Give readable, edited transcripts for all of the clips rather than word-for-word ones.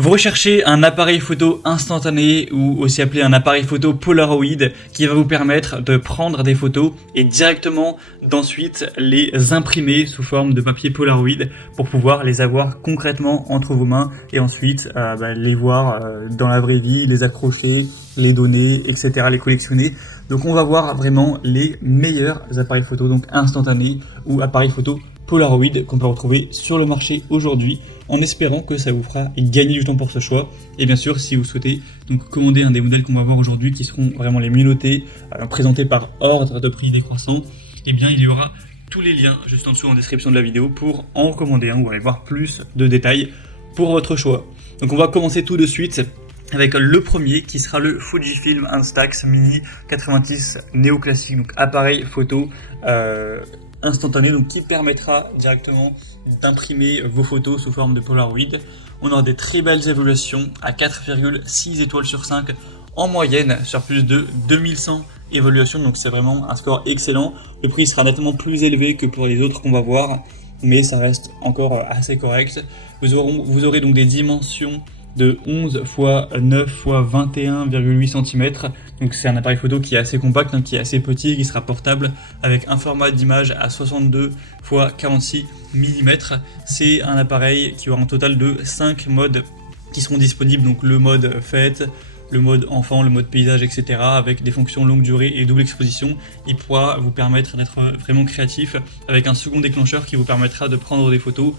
Vous recherchez un appareil photo instantané ou aussi appelé un appareil photo Polaroid qui va vous permettre de prendre des photos et directement d'ensuite les imprimer sous forme de papier Polaroid pour pouvoir les avoir concrètement entre vos mains et ensuite les voir dans la vraie vie, les accrocher, les donner, etc., les collectionner. Donc on va voir vraiment les meilleurs appareils photo donc instantanés ou appareils photo Polaroid qu'on peut retrouver sur le marché aujourd'hui, en espérant que ça vous fera gagner du temps pour ce choix. Et bien sûr, si vous souhaitez donc commander un des modèles qu'on va voir aujourd'hui, qui seront vraiment les mieux notés, présentés par ordre de prix décroissant, eh bien il y aura tous les liens juste en dessous en description de la vidéo pour en commander un ou aller voir plus de détails pour votre choix. Donc on va commencer tout de suite avec le premier qui sera le Fujifilm Instax Mini 90 néoclassique, donc appareil photo instantané, donc qui permettra directement d'imprimer vos photos sous forme de Polaroid. On aura des très belles évaluations à 4,6 étoiles sur 5 en moyenne sur plus de 2100 évaluations, donc c'est vraiment un score excellent. Le prix sera nettement plus élevé que pour les autres qu'on va voir, mais ça reste encore assez correct. Vous aurez donc des dimensions de 11 x 9 x 21,8 cm. Donc c'est un appareil photo qui est assez compact, qui est assez petit, qui sera portable avec un format d'image à 62 x 46 mm. C'est un appareil qui aura un total de 5 modes qui seront disponibles, donc le mode fête, le mode enfant, le mode paysage, etc. avec des fonctions longue durée et double exposition. Il pourra vous permettre d'être vraiment créatif avec un second déclencheur qui vous permettra de prendre des photos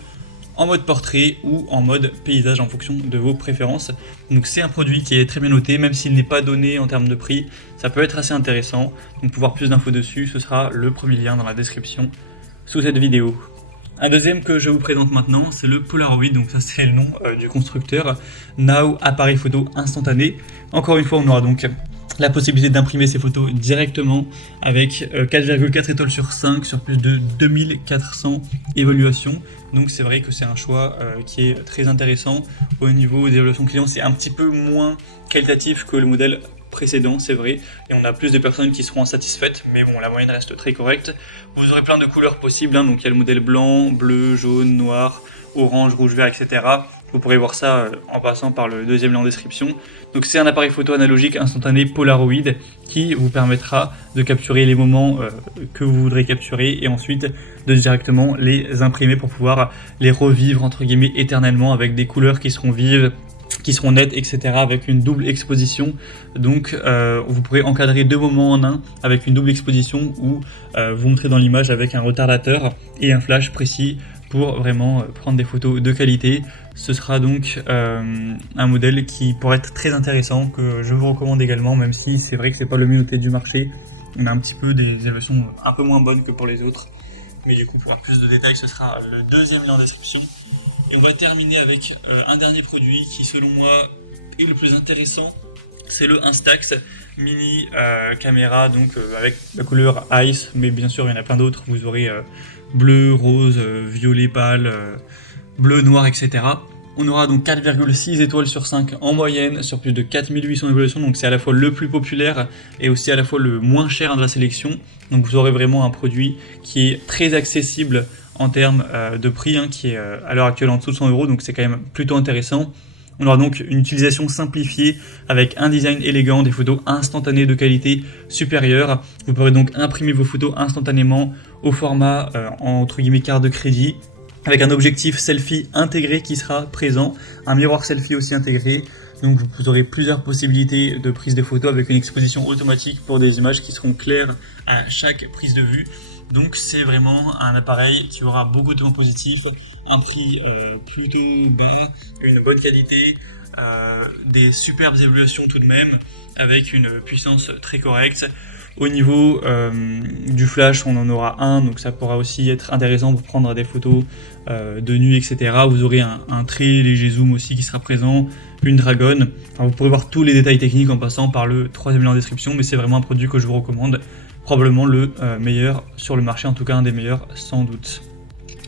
en mode portrait ou en mode paysage en fonction de vos préférences. Donc c'est un produit qui est très bien noté, même s'il n'est pas donné en termes de prix, ça peut être assez intéressant. Donc pour voir plus d'infos dessus, ce sera le premier lien dans la description sous cette vidéo. Un deuxième que je vous présente maintenant, c'est le Polaroid, donc ça c'est le nom du constructeur. Now appareil photo instantané. Encore une fois, on aura donc la possibilité d'imprimer ces photos directement avec 4,4 étoiles sur 5 sur plus de 2400 évaluations. Donc c'est vrai que c'est un choix qui est très intéressant. Au niveau des évaluations clients, c'est un petit peu moins qualitatif que le modèle précédent, c'est vrai, et on a plus de personnes qui seront insatisfaites, mais bon, la moyenne reste très correcte. Vous aurez plein de couleurs possibles, donc il y a le modèle blanc, bleu, jaune, noir, orange, rouge, vert, etc. Vous pourrez voir ça en passant par le deuxième lien en description. Donc c'est un appareil photo analogique instantané Polaroid qui vous permettra de capturer les moments que vous voudrez capturer et ensuite de directement les imprimer pour pouvoir les revivre entre guillemets éternellement avec des couleurs qui seront vives, qui seront nettes, etc. avec une double exposition. Donc vous pourrez encadrer deux moments en un avec une double exposition ou vous montrer dans l'image avec un retardateur et un flash précis pour vraiment prendre des photos de qualité. Ce sera donc un modèle qui pourrait être très intéressant, que je vous recommande également, même si c'est vrai que c'est pas le mieux noté du marché. On a un petit peu des évaluations un peu moins bonnes que pour les autres. Mais du coup, pour avoir plus de détails, ce sera le deuxième lien en description. Et on va terminer avec un dernier produit qui, selon moi, est le plus intéressant. C'est le Instax Mini caméra, donc avec la couleur Ice, mais bien sûr, il y en a plein d'autres. Vous aurez bleu, rose, violet pâle, bleu, noir, etc. On aura donc 4,6 étoiles sur 5 en moyenne sur plus de 4800 évaluations, donc c'est à la fois le plus populaire et aussi à la fois le moins cher de la sélection. Donc vous aurez vraiment un produit qui est très accessible en termes de prix, qui est à l'heure actuelle en dessous de 100 €, donc c'est quand même plutôt intéressant. On aura donc une utilisation simplifiée avec un design élégant, des photos instantanées de qualité supérieure. Vous pourrez donc imprimer vos photos instantanément au format entre guillemets carte de crédit, avec un objectif selfie intégré qui sera présent, un miroir selfie aussi intégré. Donc vous aurez plusieurs possibilités de prise de photos avec une exposition automatique pour des images qui seront claires à chaque prise de vue. Donc c'est vraiment un appareil qui aura beaucoup de points positifs, un prix plutôt bas, une bonne qualité, des superbes évaluations tout de même, avec une puissance très correcte. Au niveau du flash, on en aura un, donc ça pourra aussi être intéressant pour prendre des photos de nuit, etc. Vous aurez un très léger zoom aussi qui sera présent, une dragonne. Enfin, vous pourrez voir tous les détails techniques en passant par le troisième lien en description, mais c'est vraiment un produit que je vous recommande. Probablement le meilleur sur le marché, en tout cas un des meilleurs sans doute.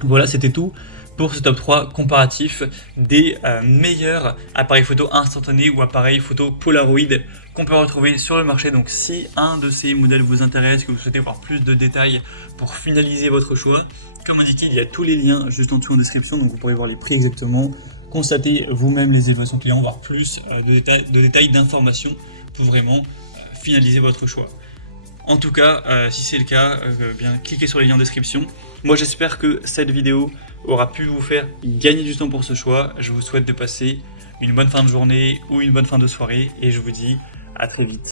Voilà, c'était tout pour ce top 3 comparatif des meilleurs appareils photo instantanés ou appareils photo Polaroid qu'on peut retrouver sur le marché. Donc si un de ces modèles vous intéresse, que vous souhaitez voir plus de détails pour finaliser votre choix, comme indiqué, il y a tous les liens juste en dessous en description, donc vous pourrez voir les prix exactement, constater vous-même les évaluations clients, voire plus de détails, d'informations pour vraiment finaliser votre choix. En tout cas, si c'est le cas, bien cliquez sur les liens en description. Moi j'espère que cette vidéo aura pu vous faire gagner du temps pour ce choix. Je vous souhaite de passer une bonne fin de journée ou une bonne fin de soirée et je vous dis à très vite.